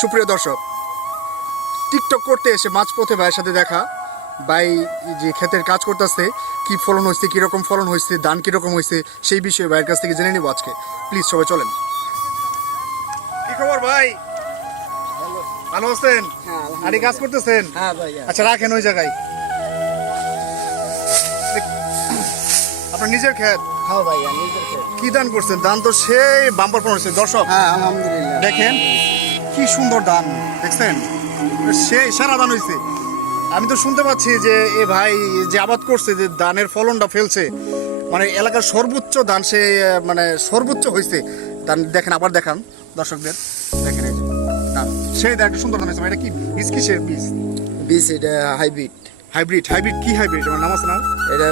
সুপ্রিয় দর্শক, টিকটক করতে এসে মাঝপথে ভাইয়ের সাথে দেখা। ভাই যে ক্ষেতের কাজ করতেছে, কি ফলন হয়েছে, কীরকম ফলন হয়েছে, ধান কীরকম হয়েছে, সেই বিষয়ে ভাইয়ের কাছ থেকে জেনে নিব আজকে। প্লিজ সবাই চলেন। কি খবর ভাই? ভালো আছেন? আরে কাজ করতেছেন? আচ্ছা রাখেন ওই জায়গায়। আপনার নিজের ক্ষেত? কি ধান করছেন? ধান তো সেই বাম্পার ফলন হয়েছে দর্শক। আলহামদুলিল্লাহ। দেখেন কি সুন্দর ধান, দেখছেন? সেই সেরা ধান হয়েছে। আমি তো শুনতে পাচ্ছি যে এ ভাই যে আবাদ করছে, যে ধানের ফলনটা ফেলছে, মানে এলাকার সর্বোচ্চ ধান, সে মানে সর্বোচ্চ হয়েছে ধান। দেখেন, আবার দেখান দর্শকদের, দেখেন এই যে ধান, সেই ধান একটা সুন্দর ধান হয়েছে। এটা কি বীজ, কিসের বীজ? বীজ এটা হাইব্রিড। হাইব্রিড? হাইব্রিড কি হাইব্রিড? আমার নাম আছে না? এটা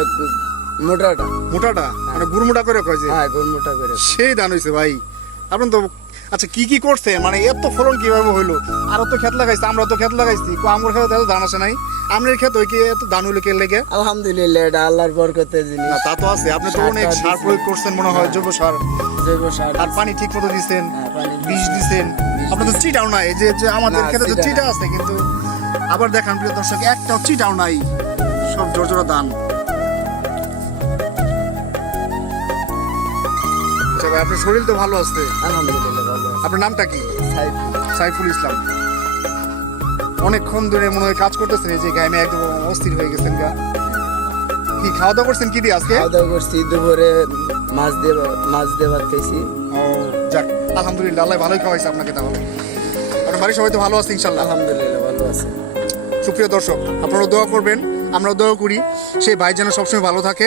মোটাটা। মোটাটা মানে গুড় মোটা করে কয় যে? হ্যাঁ, গুড় মোটা করে। সেই ধান হয়েছে ভাই। আপনার তো আচ্ছা কি কি করছে, মানে এত ফলন কিভাবে হইলো? আরো তো ক্ষেত লাগাইছে, আমরা তো ক্ষেত লাগাইছি, আমার ক্ষেতে এত ধান আসে নাই। আপনার ক্ষেত ওই কি এত ধান হইলো কে লেগে? আলহামদুলিল্লাহ, এটা আল্লাহর বরকতের জিনিস। না তা তো আছে, আপনি তো অনেক সার প্রয়োগ করছেন মনে হয়, জৈব সার। জৈব সার আর পানি ঠিক মতো দিচ্ছেন, পানি বীজ দিচ্ছেন। আপনি তো চিটাও নাই, এই যে আমাদের না, ক্ষেতে তো চিটা চিটা আছে, কিন্তু আবার দেখান প্রিয় দর্শক, একটাও চিটাও নাই, সব জোরজোড়া ধান। আচ্ছা ভাই, আপনার শরীর তো ভালো আছে? আলহামদুলিল্লাহ ভালো আছে। আপনার নামটা কি? সাইড সাইফুল ইসলাম। অনেকক্ষণ ধরে মনে হয় কাজ করতেছেন, এই যে গায়ে একদম অস্থির হয়ে গেছেন গা। কি খাওয়া দাওয়া করছেন কি দিয়ে আজকে? খাওয়া দাওয়া করছি, দুপুরে মাছ দিয়ে ভাত খাইছি। ও যাক, আলহামদুলিল্লাহ, আল্লাহ ভালোই খাওয়াইছে আপনাকে। তাহলে আপনার বাড়ির সবাই তো ভালো আছে ইনশাল্লাহ? আলহামদুলিল্লাহ ভালো আছে। সুপ্রিয় দর্শক, আপনারাও দোয়া করবেন, আমরাও দোয়া করি, সেই ভাই যেন সবসময় ভালো থাকে,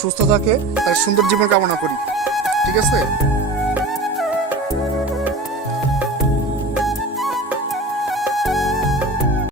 সুস্থ থাকে, তার সুন্দর জীবন কামনা করি। ঠিক আছে?